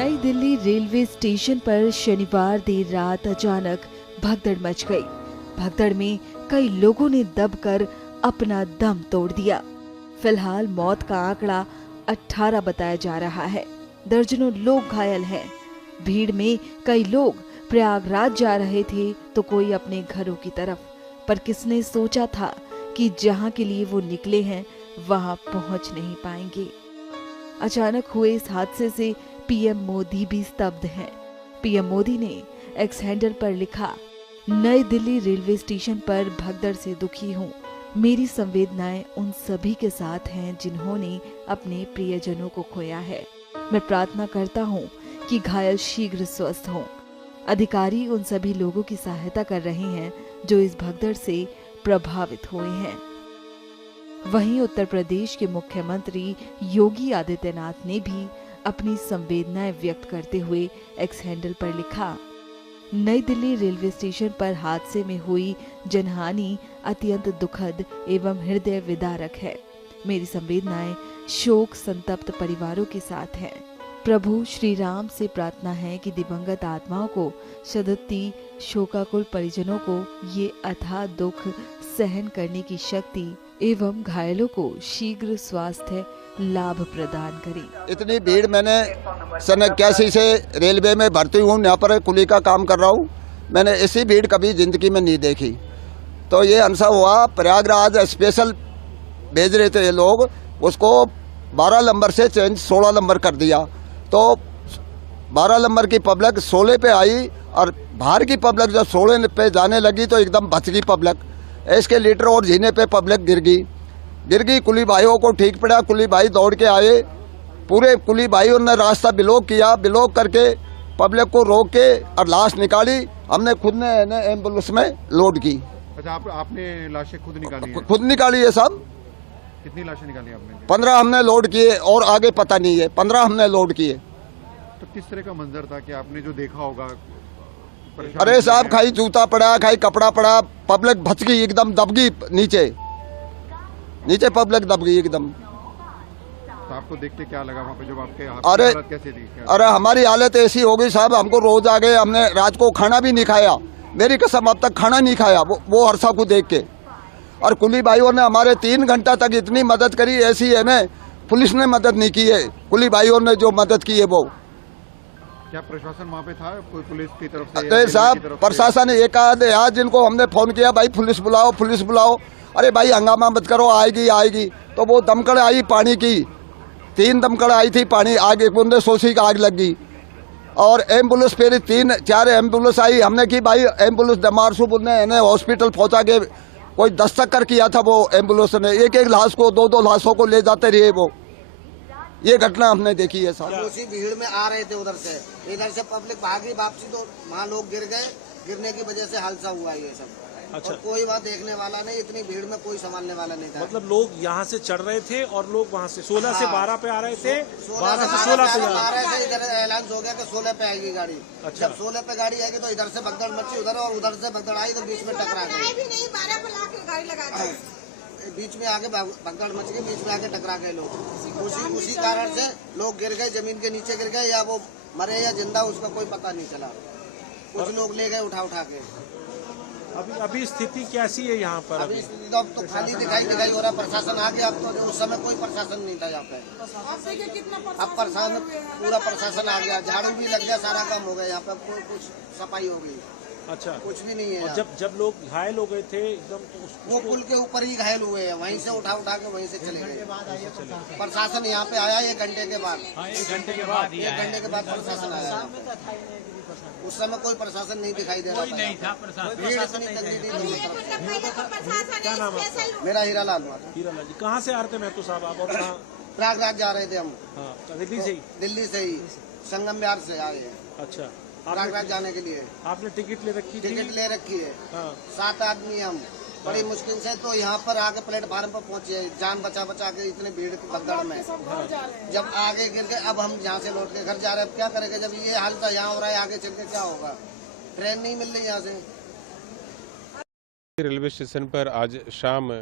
नई Delhi railway station पर शनिवार देर रात अचानक भगदड़ मच गई। भगदड़ में कई लोगों ने दबकर अपना दम तोड़ दिया। फिलहाल मौत का आंकड़ा 18 बताया जा रहा है। दर्जनों लोग घायल हैं। भीड़ में कई लोग प्रयागराज जा रहे थे तो कोई अपने घरों की तरफ। पर किसने सोचा था कि जहां के लिए वो निकले हैं वहां पहुंच नहीं पाएंगे। अचानक हुए इस हादसे से पीएम मोदी भी स्तब्ध हैं। पीएम मोदी ने एक्स हैंडल पर लिखा, नई दिल्ली रेलवे स्टेशन पर भगदड़ से दुखी हूँ। मेरी संवेदनाएं उन सभी के साथ हैं जिन्होंने अपने प्रियजनों को खोया है। मैं प्रार्थना करता हूँ कि घायल शीघ्र स्वस्थ हों। अधिकारी उन सभी लोगों की सहायता कर रहे हैं जो इस भगदड़ से प्रभावित हुए हैं। वहीं उत्तर प्रदेश के मुख्यमंत्री योगी आदित्यनाथ ने भी अपनी संवेदनाएं व्यक्त करते हुए एक्स हैंडल पर लिखा, नई दिल्ली रेलवे स्टेशन पर हादसे में हुई जनहानि अत्यंत दुखद एवं हृदय विदारक है। मेरी संवेदनाएं शोक संतप्त परिवारों के साथ हैं। प्रभु श्री राम से प्रार्थना है कि दिवंगत आत्माओं को, सदती शोकाकुल परिजनों को ये अथाह दुख सहन करने की शक्ति एवं घायलों को शीघ्र स्वास्थ्य लाभ प्रदान करें। इतनी भीड़ मैंने सन 81 से रेलवे में भर्ती हूँ, यहाँ पर कुली का काम कर रहा हूँ। मैंने ऐसी भीड़ कभी जिंदगी में नहीं देखी। तो ये हादसा हुआ, प्रयागराज स्पेशल भेज रहे थे ये लोग, उसको 12 नंबर से चेंज 16 नंबर कर दिया। तो 12 नंबर की पब्लिक 16 पे आई और बाहर की पब्लिक जब 16 पे जाने लगी तो एकदम बच गई पब्लिक। इसके लीटर और जीने पे पब्लिक गिर गई। कुली भाइयों को ठीक पड़ा, कुली भाई दौड़ के आए। पूरे कुली भाइयों ने रास्ता ब्लॉक किया, ब्लॉक करके पब्लिक को रोक के और लाश निकाली। हमने खुद ने एम्बुलेंस में लोड की। अच्छा, आपने लाशें खुद निकाली हैं? खुद निकाली है सब। कितनी लाशें निकाली आपने? 15 हमने लोड किए और आगे पता नहीं है। 15 हमने लोड किए। तो किस तरह का मंजर था कि आपने जो देखा होगा? अरे साहब, खाई जूता पड़ा, खाई कपड़ा पड़ा, पब्लिक भच गई, एकदम दब गई नीचे पब्लिक दब गई एकदम। तो आपको देख के क्या लगा वहाँ पे जब आपके हालत कैसे थी? अरे हमारी हालत ऐसी हो गई साहब, हमको रोज आ गए। हमने रात को खाना भी नहीं खाया। मेरी कसम, अब तक खाना नहीं खाया वो हादसा को देख के। और कुली भाइयों ने हमारे 3 घंटा तक इतनी मदद करी, ऐसी है में पुलिस ने मदद नहीं की है। कुली भाइयों ने जो मदद की है वो। क्या प्रशासन वहाँ पे था? कोई पुलिस की तरफ से? अरे साहब, प्रशासन एक आधे आज जिनको हमने फोन किया, भाई पुलिस बुलाओ। अरे भाई हंगामा मत करो, आएगी। तो वो दमकड़ आई पानी की, 3 दमकड़ आई थी पानी, आगे बुंदे सोसी का आग लग गई। और एम्बुलेंस फिर 3-4 एम्बुलेंस आई। हमने की भाई एम्बुलेंस डमारसू बुंदे हॉस्पिटल पहुंचा के कोई दस्तक किया था वो एम्बुलेंस ने। एक लाश को 2 लाशों को ले जाते रहे वो। ये घटना हमने देखी है साहब। उसी भीड़ में आ रहे थे उधर से पब्लिक भागी वापसी, तो वहाँ लोग गिर गए। गिरने की वजह से हादसा हुआ ये सब। अच्छा। और कोई बात देखने वाला नहीं, इतनी भीड़ में कोई संभालने वाला नहीं था। मतलब लोग यहाँ से चढ़ रहे थे और लोग वहाँ से 16 से 12 पे आ रहे थे, 12 से 16 पे आ रहे थे। इधर ऐलान हो गया कि 16 पे आएगी गाड़ी। अच्छा। जब 16 पे गाड़ी आएगी तो इधर से भगदड़ मची उधर, और उधर से भगदड़ आई तो बीच में टकरा गई। बीच में आगे भगदड़ मच गई, बीच में आगे टकरा गए लोग। उसी कारण से लोग गिर गए, जमीन के नीचे गिर गए, या वो मरे या जिंदा उसका कोई पता नहीं चला। कुछ लोग ले गए उठा के। अभी स्थिति कैसी है यहाँ पर? अभी स्थिति अब तो खाली दिखाई हो रहा। प्रशासन आ गया, अब तो उस समय कोई प्रशासन नहीं था यहाँ पे। अब पूरा प्रशासन आ गया, झाड़ू भी लग गया, सारा काम हो गया यहाँ पे। कोई कुछ सफाई हो गई। अच्छा, कुछ भी नहीं है। और जब लोग घायल हो गए थे एकदम, तो वो पुल के ऊपर ही घायल हुए हैं, वहीं से उठा के वहीं से चले गए। प्रशासन यहाँ पे आया 1 घंटे के बाद। 1 घंटे के बाद प्रशासन आया। उस समय कोई प्रशासन नहीं दिखाई दे रहा था। नहीं था प्रशासन। क्या नाम है? मेरा हीरालाल जी। कहाँ से आ रहे थे महतो साहब आप? और प्रयागराज जा रहे थे हम। दिल्ली से ही संगम बिहार से आए हैं। अच्छा, प्रयागराज जाने के लिए आपने टिकट ले रखी? टिकट ले रखी है। 7 आदमी हम बड़ी मुश्किल से तो यहाँ पर आके प्लेटफार्म पर पहुंचे, जान बचा के इतने भीड़ की भगदड़ में। जब आगे गिर गए, अब हम यहाँ से लौट के घर जा रहे हैं। अब क्या करेंगे जब ये हालत यहाँ हो रहा है, आगे चल के क्या होगा? ट्रेन नहीं मिल रही यहाँ से। रेलवे स्टेशन पर आज शाम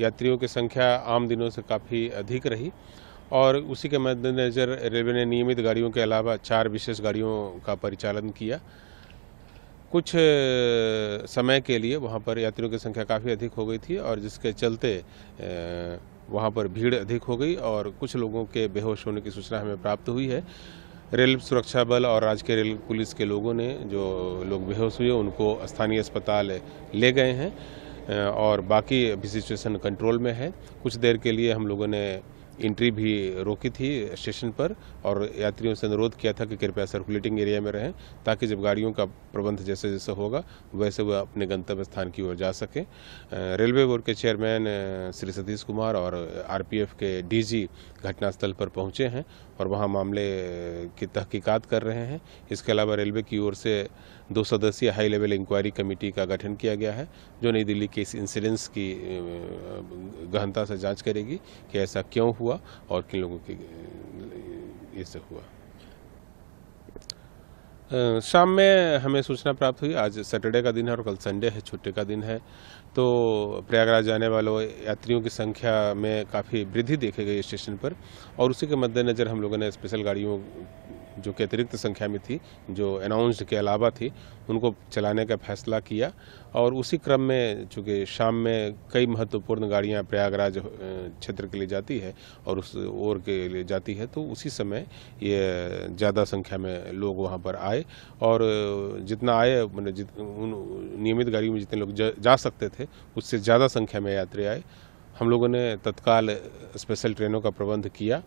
यात्रियों की संख्या आम दिनों से काफ़ी अधिक रही और उसी के मद्देनज़र रेलवे ने नियमित गाड़ियों के अलावा 4 विशेष गाड़ियों का परिचालन किया। कुछ समय के लिए वहाँ पर यात्रियों की संख्या काफ़ी अधिक हो गई थी और जिसके चलते वहाँ पर भीड़ अधिक हो गई और कुछ लोगों के बेहोश होने की सूचना हमें प्राप्त हुई है। रेल सुरक्षा बल और राज्य रेल पुलिस के लोगों ने जो लोग बेहोश हुए उनको स्थानीय अस्पताल ले गए हैं और बाकी अभी सिचुएशन कंट्रोल में है। कुछ देर के लिए हम लोगों ने एंट्री भी रोकी थी स्टेशन पर और यात्रियों से अनुरोध किया था कि कृपया सर्कुलेटिंग एरिया में रहें ताकि जब गाड़ियों का प्रबंध जैसे जैसे होगा वैसे वह अपने गंतव्य स्थान की ओर जा सकें। रेलवे बोर्ड के चेयरमैन श्री सतीश कुमार और आरपीएफ के डीजी घटनास्थल पर पहुंचे हैं और वहां मामले की तहकीकात कर रहे हैं। इसके अलावा रेलवे की ओर से 2 सदस्यीय हाई लेवल इंक्वायरी कमेटी का गठन किया गया है जो नई दिल्ली के इस इंसिडेंस की गहनता से जांच करेगी कि ऐसा क्यों हुआ और किन लोगों की इससे हुआ। शाम में हमें सूचना प्राप्त हुई, आज सैटरडे का दिन है और कल संडे है, छुट्टी का दिन है, तो प्रयागराज जाने वालों यात्रियों की संख्या में काफ़ी वृद्धि देखी गई स्टेशन पर और उसी के मद्देनज़र हम लोगों ने स्पेशल गाड़ियों जो कि अतिरिक्त संख्या में थी, जो अनाउंस्ड के अलावा थी, उनको चलाने का फैसला किया और उसी क्रम में चूँकि शाम में कई महत्वपूर्ण गाड़ियां प्रयागराज क्षेत्र के लिए जाती है और उस ओर के लिए जाती है, तो उसी समय ये ज़्यादा संख्या में लोग वहां पर आए और जितना आए उन नियमित गाड़ियों में जितने लोग जा सकते थे उससे ज़्यादा संख्या में यात्री आए। हम लोगों ने तत्काल स्पेशल ट्रेनों का प्रबंध किया,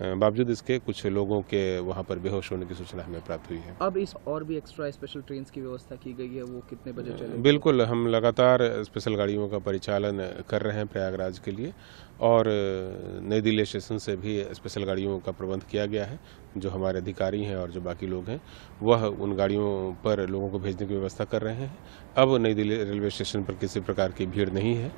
बावजूद इसके कुछ लोगों के वहां पर बेहोश होने की सूचना हमें प्राप्त हुई है। अब इस और भी एक्स्ट्रा स्पेशल ट्रेन की व्यवस्था की गई है, वो कितने बजे चलेगी? बिल्कुल, हम लगातार स्पेशल गाड़ियों का परिचालन कर रहे हैं प्रयागराज के लिए और नई दिल्ली स्टेशन से भी स्पेशल गाड़ियों का प्रबंध किया गया है। जो हमारे अधिकारी हैं और जो बाकी लोग हैं वह उन गाड़ियों पर लोगों को भेजने की व्यवस्था कर रहे हैं। अब नई दिल्ली रेलवे स्टेशन पर किसी प्रकार की भीड़ नहीं है,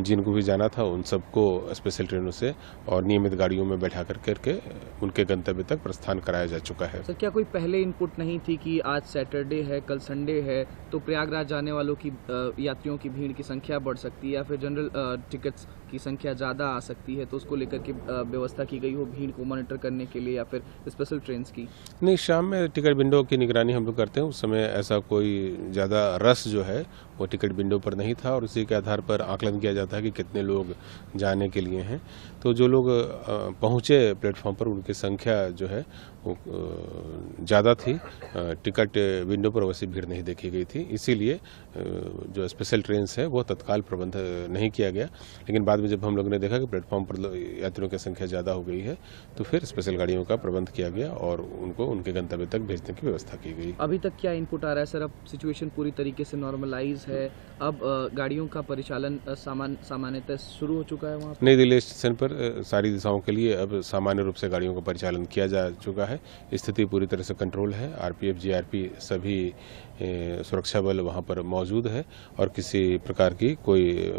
जिनको भी जाना था उन सबको स्पेशल ट्रेनों से और नियमित गाड़ियों में बैठा करके उनके गंतव्य तक प्रस्थान कराया जा चुका है। सर, क्या कोई पहले इनपुट नहीं थी कि आज सैटरडे है, कल संडे है, तो प्रयागराज जाने वालों की यात्रियों की भीड़ की संख्या बढ़ सकती है या फिर जनरल टिकट्स की संख्या ज़्यादा आ सकती है, तो उसको लेकर के व्यवस्था की गई हो भीड़ को मॉनिटर करने के लिए या फिर स्पेशल ट्रेन की? नहीं, शाम में टिकट विंडो की निगरानी हम लोग करते हैं, उस समय ऐसा कोई ज़्यादा रश जो है वो टिकट विंडो पर नहीं था और उसी के आधार पर आकलन किया जाता है कि कितने लोग जाने के लिए हैं। तो जो लोग पहुँचे प्लेटफॉर्म पर उनकी संख्या जो है वो ज़्यादा थी, टिकट विंडो पर वैसी भीड़ नहीं देखी गई थी, इसीलिए जो स्पेशल ट्रेन्स है वो तत्काल प्रबंध नहीं किया गया। लेकिन बाद में जब हम लोगों ने देखा कि प्लेटफॉर्म पर यात्रियों की संख्या ज़्यादा हो गई है तो फिर स्पेशल गाड़ियों का प्रबंध किया गया और उनको उनके गंतव्य तक भेजने की व्यवस्था की गई। अभी तक क्या इनपुट आ रहा है सर? अब सिचुएशन पूरी तरीके से नॉर्मलाइज है, अब गाड़ियों का परिचालन सामान्यतः शुरू हो चुका है वहाँ? नई दिल्ली स्टेशन पर सारी दिशाओं के लिए अब सामान्य रूप से गाड़ियों का परिचालन किया जा चुका है। स्थिति पूरी तरह से कंट्रोल है। आरपीएफ, जीआरपी सभी सुरक्षा बल वहाँ पर मौजूद है और किसी प्रकार की कोई